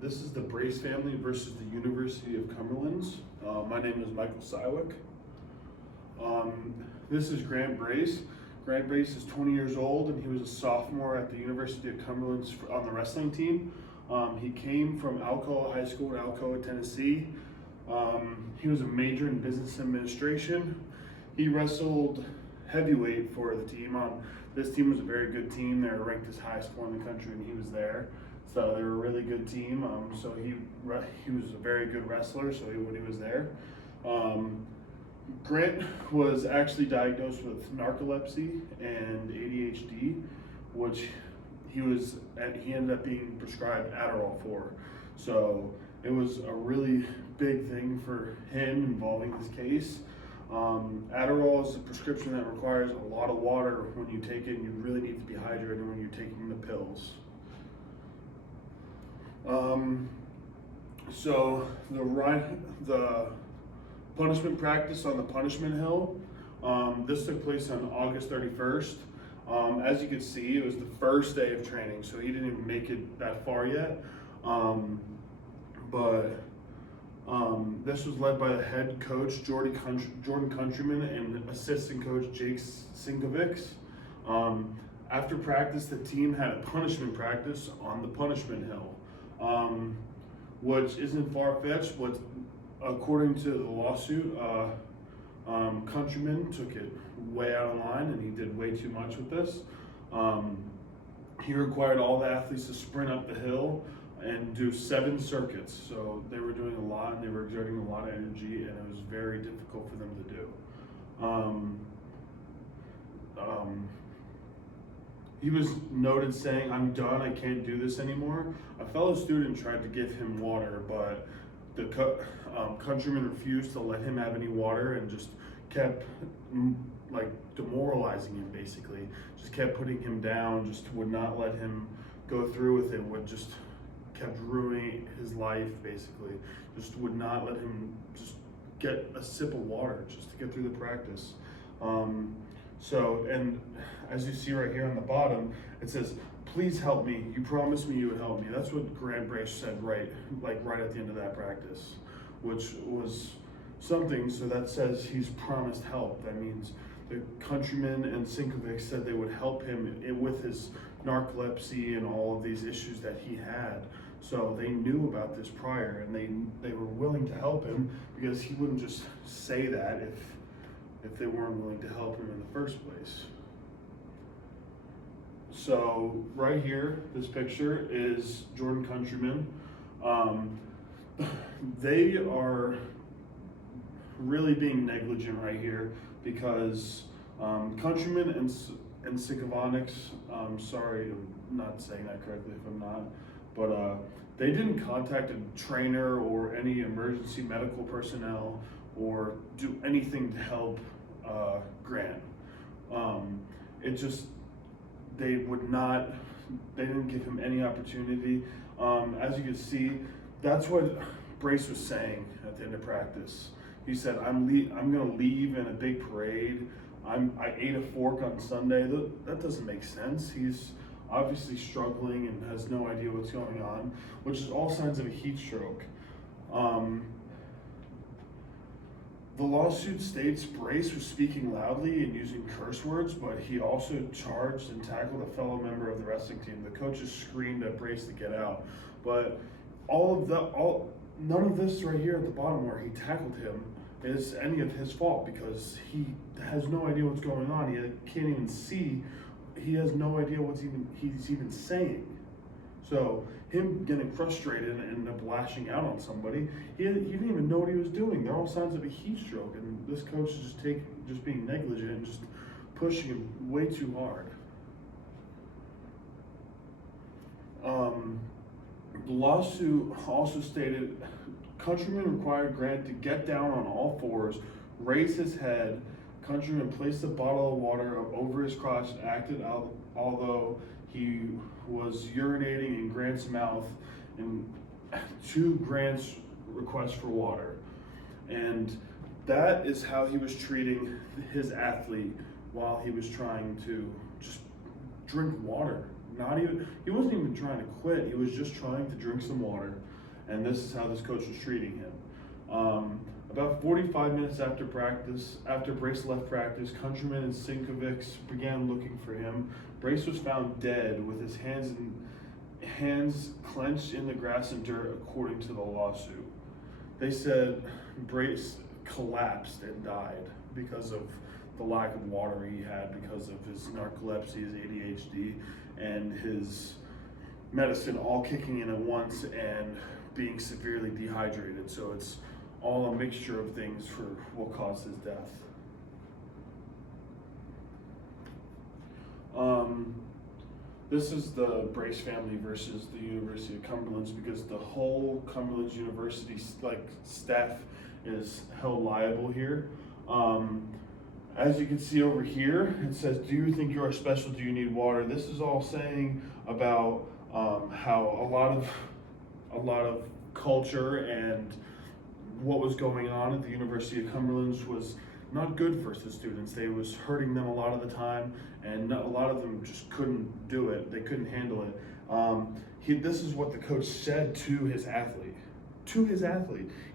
This is the Brace family versus the University of Cumberlands. My name is Michael Sywick. This is Grant Brace. Grant Brace is 20 years old and he was a sophomore at the University of Cumberlands on the wrestling team. He came from Alcoa High School in Alcoa, Tennessee. He was a major in business administration. He wrestled heavyweight for the team. This team was a very good team. They were ranked as highest score in the country and he was there. So they were a really good team. So he was a very good wrestler, so when he was there. Grant was actually diagnosed with narcolepsy and ADHD, which he ended up being prescribed Adderall for. So it was a really big thing for him involving his case. Adderall is a prescription that requires a lot of water when you take it, and you really need to be hydrated when you're taking the pills. So the punishment practice on the punishment hill, this took place on August 31st. As you can see, it was the first day of training, so he didn't even make it that far yet. This was led by the head coach, Jordan Countryman, and assistant coach, Jake Sinkovics. After practice, the team had a punishment practice on the punishment hill, which isn't far-fetched, but according to the lawsuit, Countryman took it way out of line and he did way too much with this. He required all the athletes to sprint up the hill and do 7 circuits. So they were doing a lot and they were exerting a lot of energy, and it was very difficult for them to do. He was noted saying, "I'm done, I can't do this anymore." A fellow student tried to give him water, but the Countryman refused to let him have any water and just kept demoralizing him, basically. Just kept putting him down, just would not let him go through with it, just kept ruining his life, basically. Just would not let him just get a sip of water just to get through the practice. And as you see right here on the bottom, it says, "Please help me. You promised me you would help me." That's what Grant Brace said right at the end of that practice, which was something. So that says he's promised help. That means the Countryman and Sinkovic said they would help him with his narcolepsy and all of these issues that he had. So they knew about this prior, and they were willing to help him, because he wouldn't just say that if they weren't willing to help him in the first place. So right here, this picture is Jordan Countryman. They are really being negligent right here, because Countryman and Sinkovics, sorry, I'm not saying that correctly if I'm not, but they didn't contact a trainer or any emergency medical personnel or do anything to help Grant. They didn't give him any opportunity. As you can see, that's what Brace was saying at the end of practice. He said, I'm gonna leave in a big parade. I ate a fork on Sunday." That doesn't make sense. He's obviously struggling and has no idea what's going on, which is all signs of a heat stroke. The lawsuit states Brace was speaking loudly and using curse words, but he also charged and tackled a fellow member of the wrestling team. The coaches screamed at Brace to get out, but none of this right here at the bottom where he tackled him is any of his fault, because he has no idea what's going on. He can't even see. He has no idea he's even saying. So him getting frustrated and ended up lashing out on somebody, he didn't even know what he was doing. They're all signs of a heat stroke, and this coach is just being negligent and just pushing him way too hard. The lawsuit also stated Countryman required Grant to get down on all fours, raise his head. Countryman placed a bottle of water over his crotch and acted out although he was urinating in Grant's mouth and to Grant's request for water. And that is how he was treating his athlete while he was trying to just drink water. he wasn't even trying to quit. He was just trying to drink some water, and this is how this coach was treating him. About 45 minutes after Brace left practice, Countryman and Sinkovics began looking for him. Brace was found dead with his hands clenched in the grass and dirt, according to the lawsuit. They said Brace collapsed and died because of the lack of water he had, because of his narcolepsy, his ADHD, and his medicine all kicking in at once and being severely dehydrated. So it's all a mixture of things for what caused his death. This is the Brace family versus the University of Cumberlands, because the whole Cumberlands University staff is held liable here. As you can see over here, it says, "Do you think you are special? Do you need water?" This is all saying about how a lot of culture and what was going on at the University of Cumberlands was not good for the students. They was hurting them a lot of the time, and a lot of them just couldn't do it. They couldn't handle it. This is what the coach said to his athlete.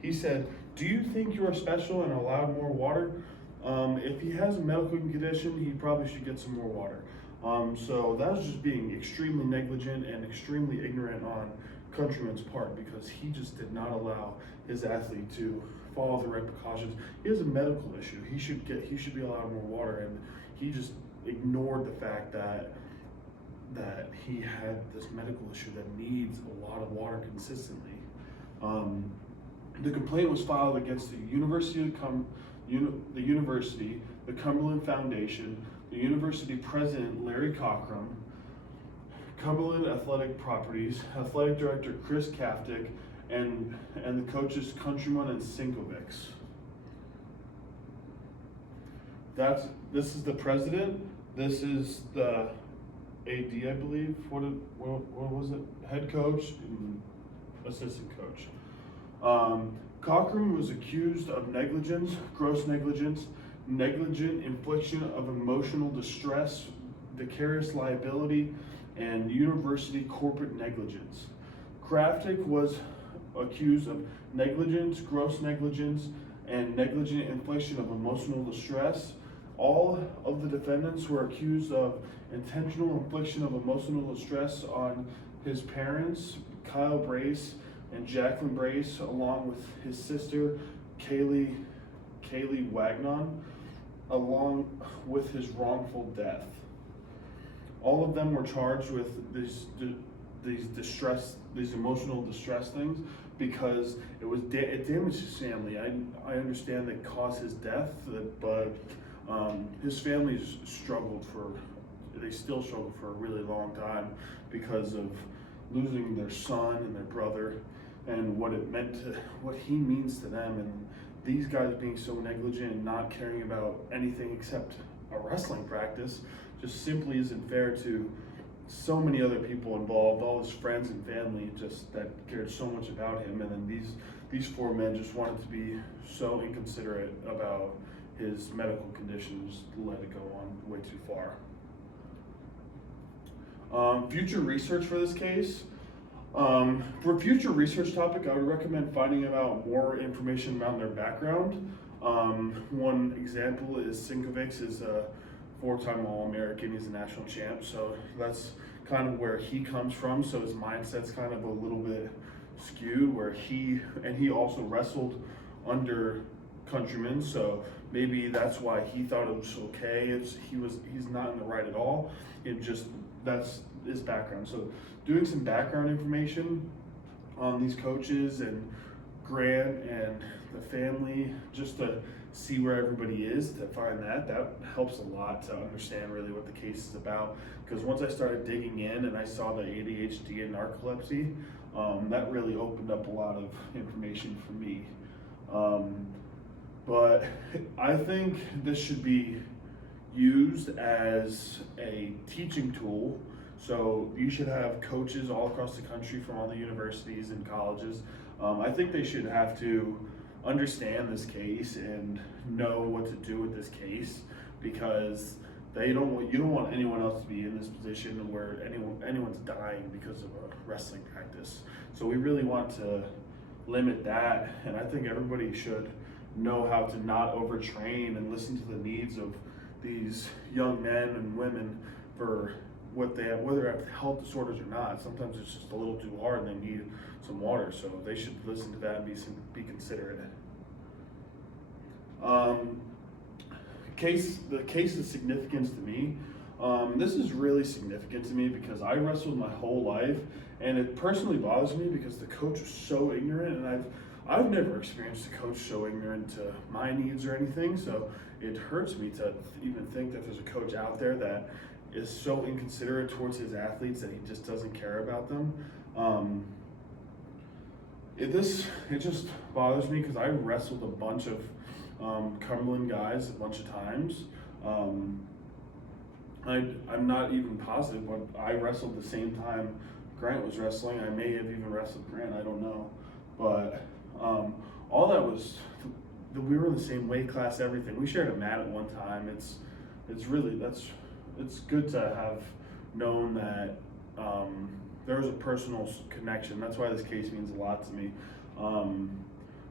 He said, "Do you think you are special and allowed more water? If he has a medical condition, he probably should get some more water." So that was just being extremely negligent and extremely ignorant on Countryman's part, because he just did not allow his athlete to follow the right precautions. He has a medical issue. He should be allowed more water, and he just ignored the fact that he had this medical issue that needs a lot of water consistently. The complaint was filed against the University, the Cumberland Foundation, the University President Larry Cockrum, Cumberland Athletic Properties, Athletic Director Chris Kaftic, and the coaches Countryman and Sinkovics. This is the president. This is the AD, I believe. What was it? Head coach and assistant coach. Cockrum was accused of negligence, gross negligence, negligent infliction of emotional distress, vicarious liability, and university corporate negligence. Kraftic was accused of negligence, gross negligence, and negligent infliction of emotional distress. All of the defendants were accused of intentional infliction of emotional distress on his parents, Kyle Brace and Jacqueline Brace, along with his sister, Kaylee Wagnon, along with his wrongful death. All of them were charged with these emotional distress things, because it damaged his family. I understand that it caused his death, but his family still struggled for a really long time because of losing their son and their brother, and what he means to them, and these guys being so negligent and not caring about anything except a wrestling practice just simply isn't fair to so many other people involved, all his friends and family just that cared so much about him, and then these four men just wanted to be so inconsiderate about his medical condition, just let it go on way too far. Future research for this case. For a future research topic, I would recommend finding out more information around their background. One example is Sinkovics is a four-time All-American. He's a national champ, so that's kind of where he comes from. So his mindset's kind of a little bit skewed, where he also wrestled under Countryman, so maybe that's why he thought it was okay. He's not in the right at all. That's his background. So doing some background information on these coaches and Grant and the family, just to see where everybody is, to find that helps a lot to understand really what the case is about. Because once I started digging in and I saw the ADHD and narcolepsy, that really opened up a lot of information for me. But I think this should be used as a teaching tool. So you should have coaches all across the country from all the universities and colleges. I think they should have to understand this case and know what to do with this case, because You don't want anyone else to be in this position where anyone's dying because of a wrestling practice. So we really want to limit that, and I think everybody should know how to not overtrain and listen to the needs of these young men and women for what they have, whether they have health disorders or not. Sometimes it's just a little too hard and they need some water, so they should listen to that and be considerate. The case's significance to me. This is really significant to me because I wrestled my whole life, and it personally bothers me because the coach was so ignorant, and I've never experienced a coach so ignorant to my needs or anything. So it hurts me to even think that there's a coach out there that is so inconsiderate towards his athletes that he just doesn't care about them. It just bothers me because I wrestled a bunch of Cumberland guys a bunch of times. I'm not even positive, but I wrestled the same time Grant was wrestling. I may have even wrestled Grant, I don't know. But all that was, we were in the same weight class, everything. We shared a mat at one time. It's good to have known that there was a personal connection. That's why this case means a lot to me.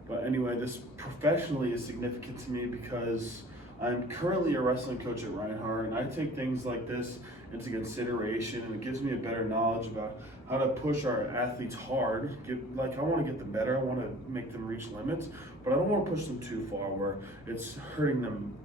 But anyway, this professionally is significant to me because I'm currently a wrestling coach at Reinhardt, and I take things like this into consideration, and it gives me a better knowledge about how to push our athletes hard. I want to get them better. I want to make them reach limits, but I don't want to push them too far where it's hurting them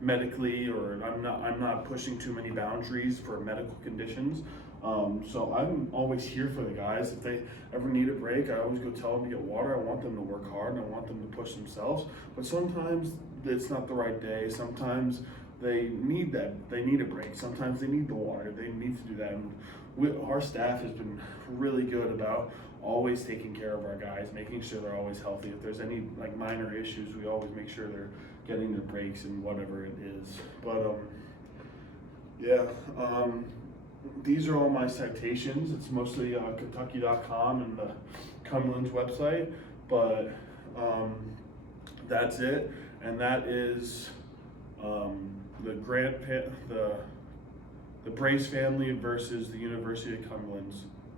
medically, or I'm not pushing too many boundaries for medical conditions. So I'm always here for the guys. If they ever need a break, I always go tell them to get water. I want them to work hard, and I want them to push themselves. But sometimes it's not the right day. Sometimes they need that. They need a break. Sometimes they need the water. They need to do that. And our staff has been really good about always taking care of our guys, making sure they're always healthy. If there's any minor issues, we always make sure they're getting their breaks and whatever it is. But these are all my citations. It's mostly Kentucky.com and the Cumberlands website, but that's it. And that is the Brace family versus the University of Cumberlands.